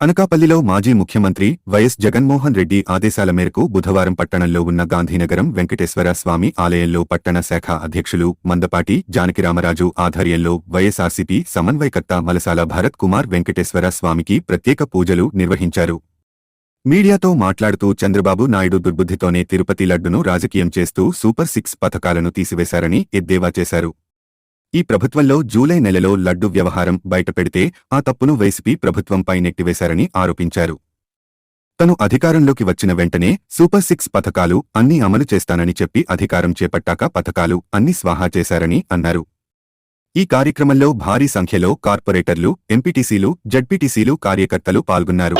అనకాపల్లిలో మాజీ ముఖ్యమంత్రి వైఎస్ జగన్మోహన్ రెడ్డి ఆదేశాల మేరకు బుధవారం పట్టణంలో ఉన్న గాంధీనగరం వెంకటేశ్వర స్వామి ఆలయంలో పట్టణ శాఖ అధ్యక్షులు మందపాటి జానకిరామరాజు ఆధ్వర్యంలో వైఎస్ఆర్సీపీ సమన్వయకర్త మలసాల భరత్ కుమార్ వెంకటేశ్వర స్వామికి ప్రత్యేక పూజలు నిర్వహించారు. మీడియాతో మాట్లాడుతూ చంద్రబాబు నాయుడు దుర్బుద్ధితోనే తిరుపతి లడ్డును రాజకీయం చేస్తూ సూపర్ 6 పథకాలను తీసివేశారని ఎద్దేవా చేశారు. ఈ ప్రభుత్వంలో జూలై నెలలో లడ్డు వ్యవహారం బయటపెడితే ఆ తప్పును వైసీపీ ప్రభుత్వంపై నెట్టివేశారని ఆరోపించారు. తను అధికారంలోకి వచ్చిన వెంటనే సూపర్ 6 పథకాలు అన్నీ అమలు చేస్తానని చెప్పి అధికారం చేపట్టాక పథకాలు అన్నీ స్వాహా చేశారని అన్నారు. ఈ కార్యక్రమంలో భారీ సంఖ్యలో కార్పొరేటర్లు, ఎంపీటీసీలు, జడ్పీటీసీలు కార్యకర్తలు పాల్గొన్నారు.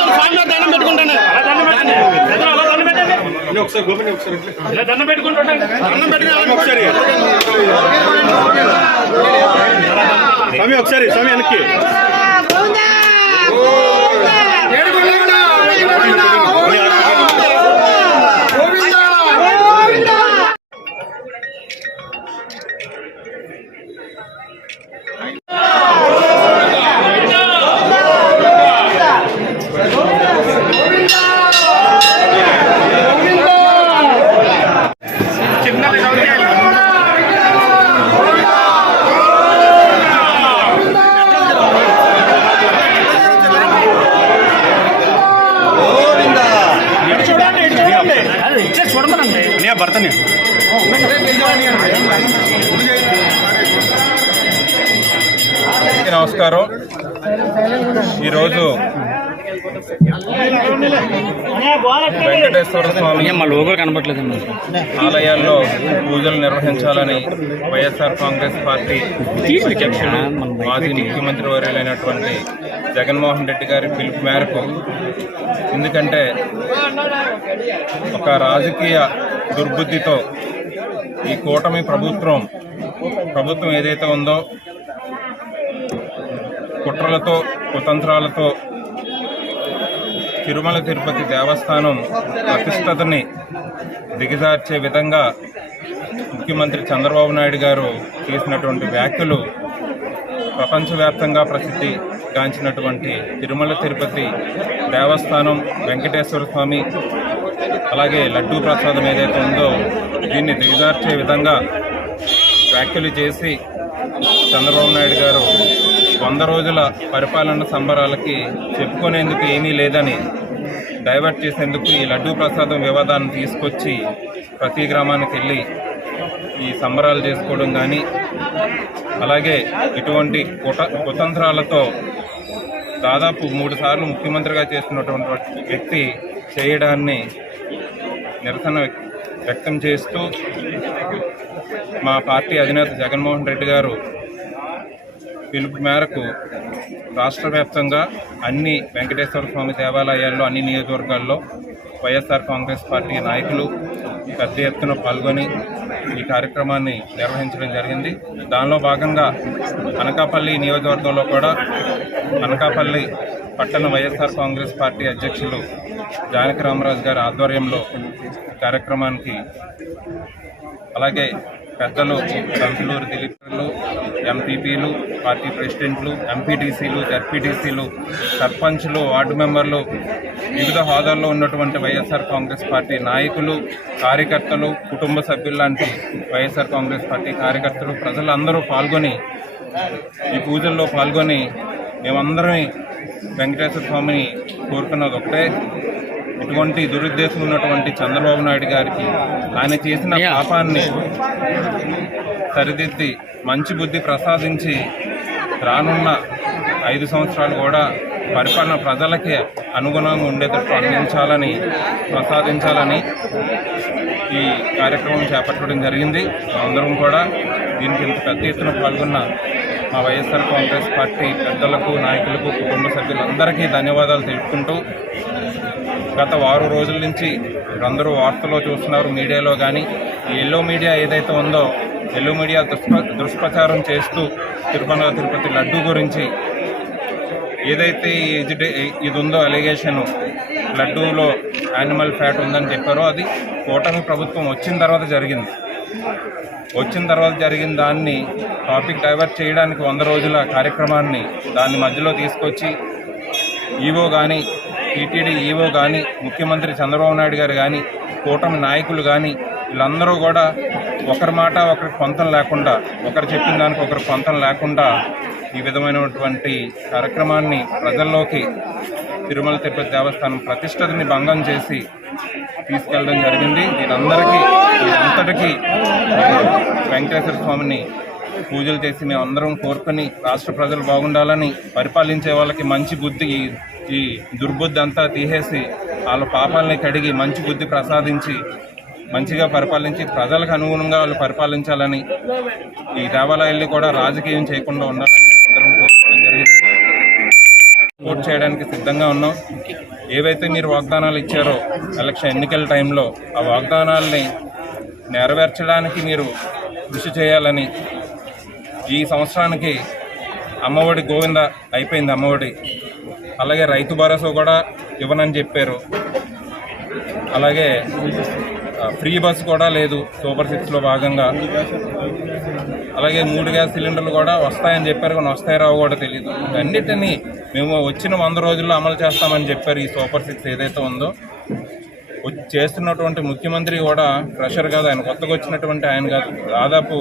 నమస్కారం. ఈరోజు వెంకటేశ్వర స్వామి ఆలయాల్లో పూజలు నిర్వహించాలని వైఎస్ఆర్ కాంగ్రెస్ పార్టీ అధ్యక్షుడు మాజీ ముఖ్యమంత్రి వర్యులైనటువంటి జగన్మోహన్ రెడ్డి గారి పిలుపు మేరకు, ఎందుకంటే ఒక రాజకీయ దుర్బుద్ధితో ఈ కూటమి ప్రభుత్వం ఏదైతే ఉందో కుట్రలతో కుతంత్రాలతో తిరుమల తిరుపతి దేవస్థానం ప్రతిష్టతని దిగజార్చే విధంగా ముఖ్యమంత్రి చంద్రబాబు నాయుడు గారు చేసినటువంటి వ్యాఖ్యలు ప్రపంచవ్యాప్తంగా ప్రసిద్ధి గాంచినటువంటి తిరుమల తిరుపతి దేవస్థానం వెంకటేశ్వర స్వామి అలాగే లడ్డూ ప్రసాదం ఏదైతే ఉందో దీన్ని దిగజార్చే విధంగా వ్యాఖ్యలు చేసి చంద్రబాబు నాయుడు గారు 100 రోజుల పరిపాలన సంబరాలకి చెప్పుకునేందుకు ఏమీ లేదని డైవర్ట్ చేసేందుకు ఈ లడ్డూ ప్రసాదం వివాదాన్ని తీసుకొచ్చి ప్రతి గ్రామానికి వెళ్ళి ఈ సంబరాలు చేసుకోవడం కానీ, అలాగే ఇటువంటి కుతంత్రాలతో దాదాపు 3 సార్లు ముఖ్యమంత్రిగా చేస్తున్నటువంటి వ్యక్తి చేయడాన్ని నిరసన వ్యక్తం చేస్తూ మా పార్టీ అధినేత జగన్మోహన్ రెడ్డి గారు పిలుపు మేరకు రాష్ట్ర వ్యాప్తంగా అన్ని వెంకటేశ్వర స్వామి దేవాలయాల్లో అన్ని నియోజకవర్గాల్లో వైఎస్ఆర్ కాంగ్రెస్ పార్టీ నాయకులు పెద్ద ఎత్తున పాల్గొని ఈ కార్యక్రమాన్ని నిర్వహించడం జరిగింది. దానిలో భాగంగా అనకాపల్లి నియోజకవర్గంలో కూడా అనకాపల్లి పట్టణ వైఎస్ఆర్ కాంగ్రెస్ పార్టీ అధ్యక్షులు జానకిరామరాజు గారి ఆధ్వర్యంలో కార్యక్రమానికి, అలాగే పెద్దలు కంసులూరు దిలీప్లు, ఎంపీపీలు, పార్టీ ప్రెసిడెంట్లు, ఎంపీటీసీలు, జడ్పీటీసీలు, సర్పంచ్లు, వార్డు మెంబర్లు, వివిధ హోదాల్లో ఉన్నటువంటి వైఎస్ఆర్ కాంగ్రెస్ పార్టీ నాయకులు, కార్యకర్తలు, కుటుంబ సభ్యులు లాంటి వైఎస్ఆర్ కాంగ్రెస్ పార్టీ కార్యకర్తలు, ప్రజలందరూ పాల్గొని ఈ పూజల్లో పాల్గొని మేమందరం వెంకటేశ్వర స్వామిని కోరుకున్నది ఒకటే, ఇటువంటి దురుద్దేశం ఉన్నటువంటి చంద్రబాబు నాయుడు గారికి ఆయన చేసిన పాపాన్ని సరిదిద్ది మంచి బుద్ధి ప్రసాదించి రానున్న 5 సంవత్సరాలు కూడా పరిపాలన ప్రజలకి అనుగుణంగా ఉండేటట్టు అందించాలని ప్రసాదించాలని ఈ కార్యక్రమం చేపట్టడం జరిగింది. అందరం కూడా దీనికి ఇంత పెద్ద ఎత్తున పాల్గొన్న మా వైఎస్ఆర్ కాంగ్రెస్ పార్టీ పెద్దలకు, నాయకులకు, కుటుంబ సభ్యులందరికీ ధన్యవాదాలు తెలుపుకుంటూ, గత 6 రోజుల నుంచి అందరూ వార్తల్లో చూస్తున్నారు, మీడియాలో కానీ ఎల్లో మీడియా ఏదైతే ఉందో ఎల్లో మీడియా దుష్ప్రచారం చేస్తూ తిరుమల తిరుపతి లడ్డు గురించి ఏదైతే ఇది ఉందో అలిగేషన్ లడ్డూలో యానిమల్ ఫ్యాట్ ఉందని చెప్పారో అది కూటమి ప్రభుత్వం వచ్చిన తర్వాత జరిగిన దాన్ని టాపిక్ డైవర్ట్ చేయడానికి 100 రోజుల కార్యక్రమాన్ని దాన్ని మధ్యలో తీసుకొచ్చి ఈవో కానీ, టీటీడీ ఈవో కానీ, ముఖ్యమంత్రి చంద్రబాబు నాయుడు గారు కానీ, కూటమి నాయకులు కానీ వీళ్ళందరూ కూడా ఒకరి మాట ఒకరికి పొంతం లేకుండా, ఒకరు చెప్పిన దానికి ఒకరి పొంతం లేకుండా ఈ విధమైనటువంటి కార్యక్రమాన్ని ప్రజల్లోకి తిరుమల తిరుపతి దేవస్థానం ప్రతిష్టతని భంగం చేసి తీసుకెళ్ళడం జరిగింది. అంతటికీ వెంకటేశ్వర స్వామిని పూజలు చేసి మేమందరం కోరుకొని రాష్ట్ర ప్రజలు బాగుండాలని, పరిపాలించే వాళ్ళకి మంచి బుద్ధి, ఈ దుర్బుద్ధి అంతా తీసేసి వాళ్ళ పాపాలని కడిగి మంచి బుద్ధి ప్రసాదించి మంచిగా పరిపాలించి ప్రజలకు అనుగుణంగా వాళ్ళు పరిపాలించాలని, ఈ దేవాలయాల్ని కూడా రాజకీయం చేయకుండా ఉండాలని అందరం కోరుకోవడం జరిగింది. సపోర్ట్ చేయడానికి సిద్ధంగా ఉన్నాం. ఏవైతే మీరు వాగ్దానాలు ఇచ్చారో ఎన్నికల టైంలో ఆ వాగ్దానాలని నెరవేర్చడానికి మీరు కృషి చేయాలని, ఈ సంవత్సరానికి అమ్మఒడి గోవింద అయిపోయింది అమ్మఒడి, అలాగే రైతు భరోసా కూడా ఇవ్వనని చెప్పారు, అలాగే ఫ్రీ బస్ కూడా లేదు సూపర్ 6లో భాగంగా, అలాగే 3 గ్యాస్ సిలిండర్లు కూడా వస్తాయని చెప్పారు, కానీ వస్తాయి రావు కూడా తెలియదు. అన్నిటినీ మేము వచ్చిన 100 రోజుల్లో అమలు చేస్తామని చెప్పారు. ఈ సూపర్ 6 ఏదైతే ఉందో చేస్తున్నటువంటి ముఖ్యమంత్రి కూడా ప్రెషర్ కాదు, ఆయన కొత్తగా వచ్చినటువంటి ఆయన కాదు, దాదాపు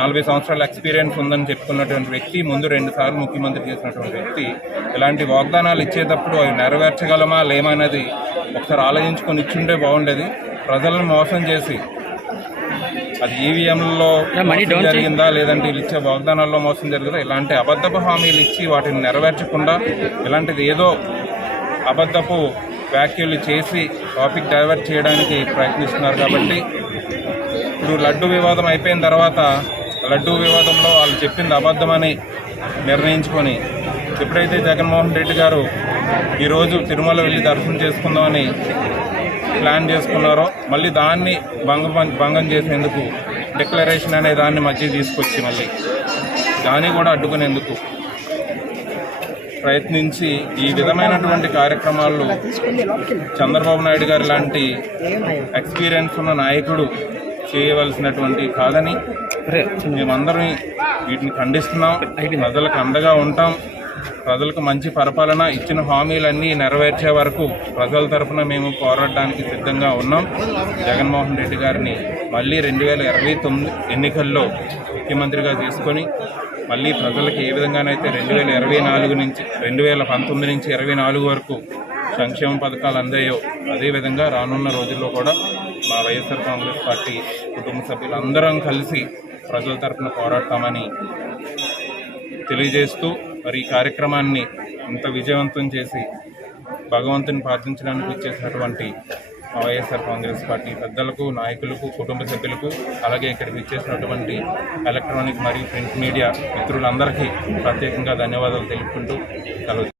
40 సంవత్సరాల ఎక్స్పీరియన్స్ ఉందని చెప్పుకున్నటువంటి వ్యక్తి, ముందు 2 సార్లు ముఖ్యమంత్రి చేసినటువంటి వ్యక్తి ఇలాంటి వాగ్దానాలు ఇచ్చేటప్పుడు అవి నెరవేర్చగలమా లేమనేది ఒకసారి ఆలోచించుకొని ఇచ్చుంటే బాగుండేది. ప్రజలను మోసం చేసి అది ఈవీఎంలలో జరిగిందా లేదంటే వీళ్ళు ఇచ్చే వాగ్దానాల్లో మోసం జరిగిందా, ఇలాంటి అబద్ధపు హామీలు ఇచ్చి వాటిని నెరవేర్చకుండా ఇలాంటిది ఏదో అబద్ధపు వ్యాఖ్యలు చేసి టాపిక్ డైవర్ట్ చేయడానికి ప్రయత్నిస్తున్నారు. కాబట్టి ఇప్పుడు లడ్డు వివాదం అయిపోయిన తర్వాత లడ్డు వివాదంలో వాళ్ళు చెప్పింది అబద్ధమని నిర్ణయించుకొని ఎప్పుడైతే జగన్మోహన్ రెడ్డి గారు ఈరోజు తిరుమల వెళ్ళి దర్శనం చేసుకుందామని ప్లాన్ చేసుకున్నారో మళ్ళీ దాన్ని భంగం చేసేందుకు డిక్లరేషన్ అనే దాన్ని మధ్య తీసుకొచ్చి మళ్ళీ దాన్ని కూడా అడ్డుకునేందుకు ప్రయత్నించి ఈ విధమైనటువంటి కార్యక్రమాలు చంద్రబాబు నాయుడు గారు లాంటి ఎక్స్పీరియన్స్ ఉన్న నాయకుడు చేయవలసినటువంటి కాదని మేమందరం వీటిని ఖండిస్తున్నాం. ప్రజలకు అండగా ఉంటాం. ప్రజలకు మంచి పరిపాలన, ఇచ్చిన హామీలన్నీ నెరవేర్చే వరకు ప్రజల తరఫున మేము పోరాడడానికి సిద్ధంగా ఉన్నాం. జగన్మోహన్ రెడ్డి గారిని మళ్ళీ 2029 ఎన్నికల్లో ముఖ్యమంత్రిగా తీసుకొని మళ్ళీ ప్రజలకు ఏ విధంగానైతే 2019 నుంచి 24 వరకు సంక్షేమ పథకాలు అందాయో అదేవిధంగా రానున్న రోజుల్లో కూడా మా వైఎస్ఆర్ కాంగ్రెస్ పార్టీ కుటుంబ సభ్యులందరం కలిసి ప్రజల తరఫున పోరాడతామని తెలియజేస్తూ మరి ఈ కార్యక్రమాన్ని ఇంత విజయవంతం చేసి భగవంతుని ప్రార్థించడానికి వచ్చేసినటువంటి మా వైఎస్ఆర్ కాంగ్రెస్ పార్టీ పెద్దలకు, నాయకులకు, కుటుంబ సభ్యులకు, అలాగే ఇక్కడికి వచ్చేసినటువంటి ఎలక్ట్రానిక్ మరియు ప్రింట్ మీడియా మిత్రులందరికీ ప్రత్యేకంగా ధన్యవాదాలు తెలుపుకుంటూ సెలవు.